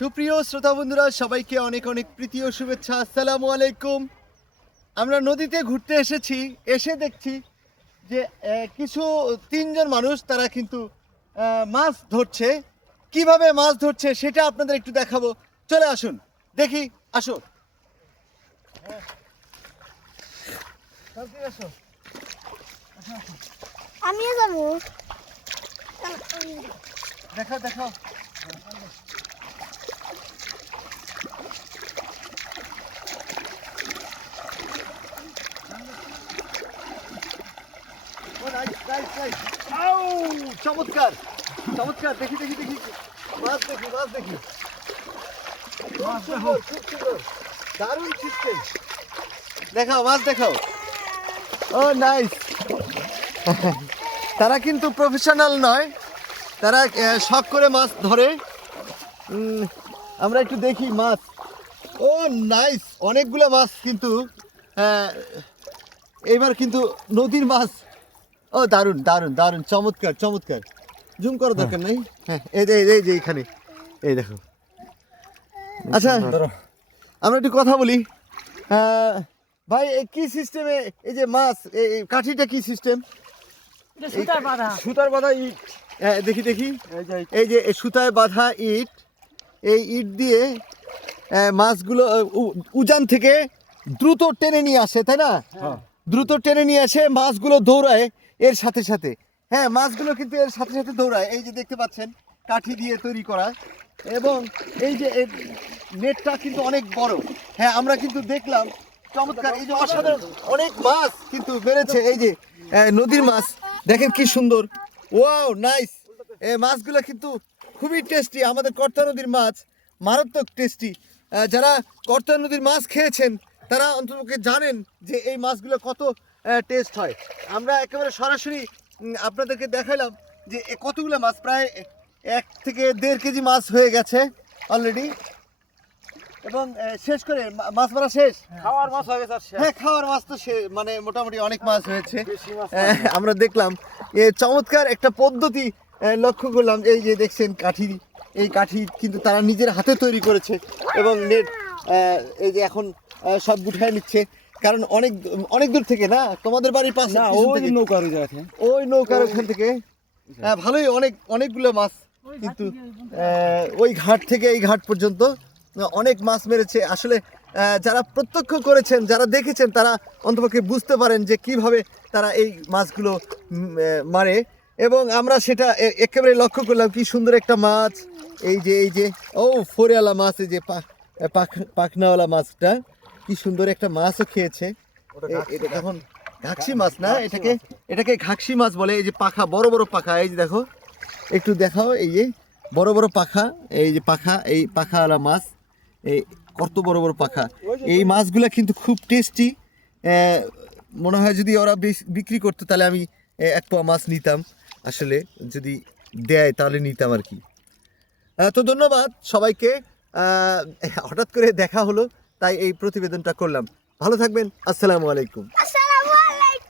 সুপ্রিয় শ্রোতা বন্ধুরা সবাইকে অনেক অনেক প্রীতি ও শুভেচ্ছা। আসসালামু আলাইকুম। আমরা নদীতে ঘুরতে এসেছি এসে দেখছি যে কিছু তিনজন মানুষ তারা কিন্তু মাছ ধরছে। কীভাবে মাছ ধরছে সেটা আপনাদের একটু দেখাবো। চলে আসুন দেখি আসো। আমিও যাব। দেখাও দেখাও ও, চমৎকার! চমৎকার! দেখি দেখি দেখি। মাছ দেখি মাছ দেখি। খুব সুন্দর, খুব সুন্দর। দারুণ সিস্টেম দেখাও মাছ দেখাও। ও নাইস তারা কিন্তু প্রফেশনাল নয়। তারা শখ করে মাছ ধরে। আমরা একটু দেখি মাছ। ও নাইস অনেকগুলো মাছ কিন্তু এবার কিন্তু নদীর মাছ। ও দারুণ দারুণ দারুণ চমৎকার চমৎকার। জুম করার দরকার নাই? হ্যাঁ এই যে এই যে- এই এইখানে এই দেখো। আচ্ছা আমরা একটু কথা বলি। ভাই কি সিস্টেমে এই যে মাছ এই কাঠিটা কি সিস্টেম সুতার বাঁধা। সুতার বাঁধা ইট। হ্যাঁ, দেখি দেখি। এই যে সুতায় বাঁধা ইট এই ইট দিয়ে মাছগুলো উজান থেকে দ্রুত টেনে নিয়ে আসে তাই না? দ্রুত টেনে নিয়ে আসে মাছগুলো দৌড়ায়। এর সাথে সাথে। হ্যাঁ মাছগুলো কিন্তু এর সাথে সাথে দৌড়ায়। এই যে দেখতে পাচ্ছেন, কাঠি দিয়ে তৈরি করা। এবং এই যে নেটটা কিন্তু অনেক বড়। হ্যাঁ আমরা কিন্তু দেখলাম, চমৎকার, এই যে অসাধারণ অনেক মাছ কিন্তু বেড়েছে। এই যে নদীর মাছ, দেখেন কি সুন্দর। Wow, nice. এই মাছগুলো কিন্তু খুবই টেস্টি, আমাদের কর্তা নদীর মাছ, মারাত্মক টেস্টি। যারা কর্তা নদীর মাছ খেয়েছেন, তারা অন্ততপক্ষে জানেন যে এই মাছগুলো কত টেস্ট হয়। আমরা একেবারে সরাসরি আপনাদেরকে দেখালাম যে কতগুলো মাছ প্রায় এক থেকে দেড় কেজি মাছ হয়ে গেছে অলরেডি এবং শেষ করে মাছ মারা শেষ? খাওয়ার মাছ হয়ে গেছে হ্যাঁ খাওয়ার মাছ তো সে মানে মোটামুটি অনেক মাছ হয়েছে। আমরা দেখলাম এ চমৎকার একটা পদ্ধতি লক্ষ্য করলাম এই যে দেখছেন কাঠি এই কাঠি কিন্তু তারা নিজের হাতে তৈরি করেছে এবং নেট এই যে এখন সব গুঠায় নিচ্ছে। কারণ অনেক অনেক দূর থেকে না? তোমাদের বাড়ির পাশে না ওই। নৌকার ওই ওই নৌকার ওখান থেকে। হ্যাঁ, ভালোই অনেক অনেকগুলো মাছ কিন্তু ওই ঘাট থেকে এই ঘাট পর্যন্ত অনেক মাছ মেরেছে। আসলে যারা প্রত্যক্ষ করেছেন যারা দেখেছেন তারা অন্তপক্ষে বুঝতে পারেন যে কীভাবে তারা এই মাছগুলো মারে। এবং আমরা সেটা একেবারে লক্ষ্য করলাম কি সুন্দর একটা মাছ। এই যে এই যে ও ফোরেওয়ালা মাছ এই যে পাখনাওয়ালা মাছটা। কি সুন্দর একটা মাছও খেয়েছে। এটা এখন ঘাকসি মাছ না এটাকে এটাকে ঘাকসি মাছ বলে এই যে পাখা বড় বড় পাখা এই যে দেখো। একটু দেখাও এই যে বড় বড় পাখা এই যে পাখা এই পাখাওয়ালা মাছ এই কত বড় বড় পাখা। এই মাছগুলো কিন্তু খুব টেস্টি মনে হয় যদি ওরা বিক্রি করতো তাহলে আমি এক পোয়া মাছ নিতাম। আসলে যদি দেয় তাহলে নিতাম আর কি। তো ধন্যবাদ সবাইকে। আহ, হঠাৎ করে দেখা হলো। তাই এই প্রতিবেদনটা করলাম। ভালো থাকবেন আসসালামু আলাইকুম।